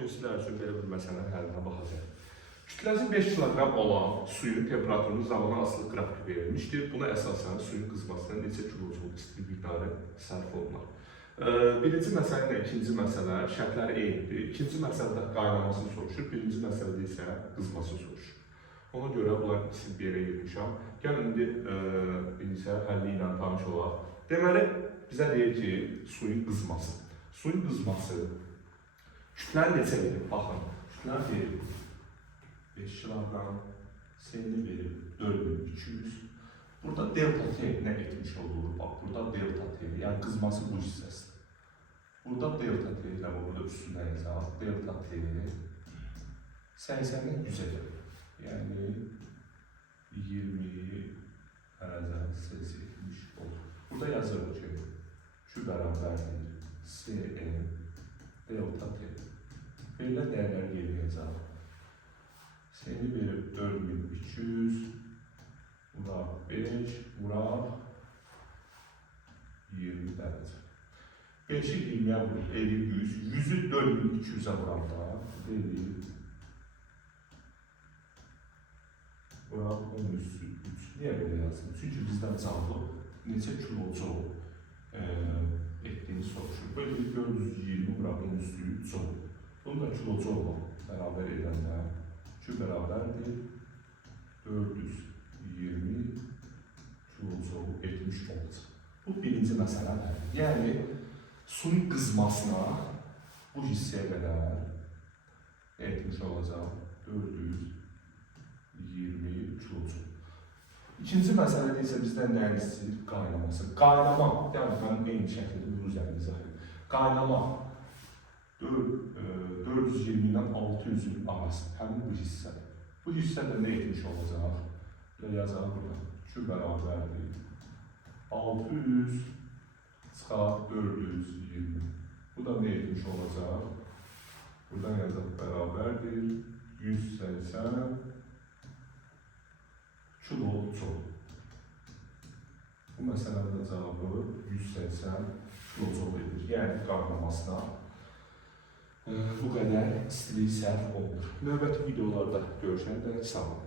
gün sizlər üçün belə bir məsələnin həllinə baxacaq. Kütləsi 5 kiloqram olan suyun temperaturunun zamanla asılı qrafiki verilmişdir. Buna əsasən suyun qızmasına neçə kilojoule istilik miqdarı sərf olunur. Birinci məsələ ilə ikinci məsələ şərtləri eynidir. İkinci məsələdə qaynamasını soruşur, birinci məsələdə isə qızmasını soruşur. Ona görə bunların ikisini bir yerə yığmışam. Gəlin indi isə həlli ilə tanış olaq. Deməli, bizə deyir ki, suyun qızması. Suyun qızması kütlənin neçə verir? Baxın, kütlənin verir 5 kiloqram, seni verir 4200. Burada delta T nə etmiş olur? Bax, burada delta T, yəni qızması bu hissəsidir. Burada delta T ilə burada üstündə yazaq. Delta T 80-dən 100-ə gəlir. Yəni 20 dərəcə Selsius olur. Burada yazırıq ki, Q bərabərdir Cn delta T. Belə dəyərləri yerləyəcək. Seni verib 4200, vuraq 5, vuraq 20 dərəcə. 5-i 20-yə vuraq, edir 100, 100-ü 4200-ə vuraq da, edir. Vuraq 10 üstü 3. Niyə belə yazdım? Çünki bizdən cavabı neçə kilojoule etdiyini soruşur. Böyle 420 vuraq 10 üstü 3 olur. Bunu da kilojoule bərabər edəndə Q bərabərdir 420 kilojoule etmiş olacaq. Bu birinci məsələdir. Yəni, suyun qızmasına bu hissəyə qədər etmiş olacaq 420 kilojoule. İkinci məsələdə isə bizdən nəyin istəyir? Qaynaması. Qaynama, yəni mənim eyni şəkildə bu üzərində izah edir. Qaynama 420 ilə 600-ün arası, həmin bu hissədir. Bu hissədə nə etmiş olacaq? Yazaq burada. Q bərabərdir 600 çıxaq 420. Bu da nə etmiş olacaq? Buradan yazaq bərabərdir 180 kilojoule. Bu məsələnin cavabı 180 kilojoule edir. Yəni qaynamasına bu qədər istilik sərf olunur. Növbəti videolarda görüşəndə sağ olun.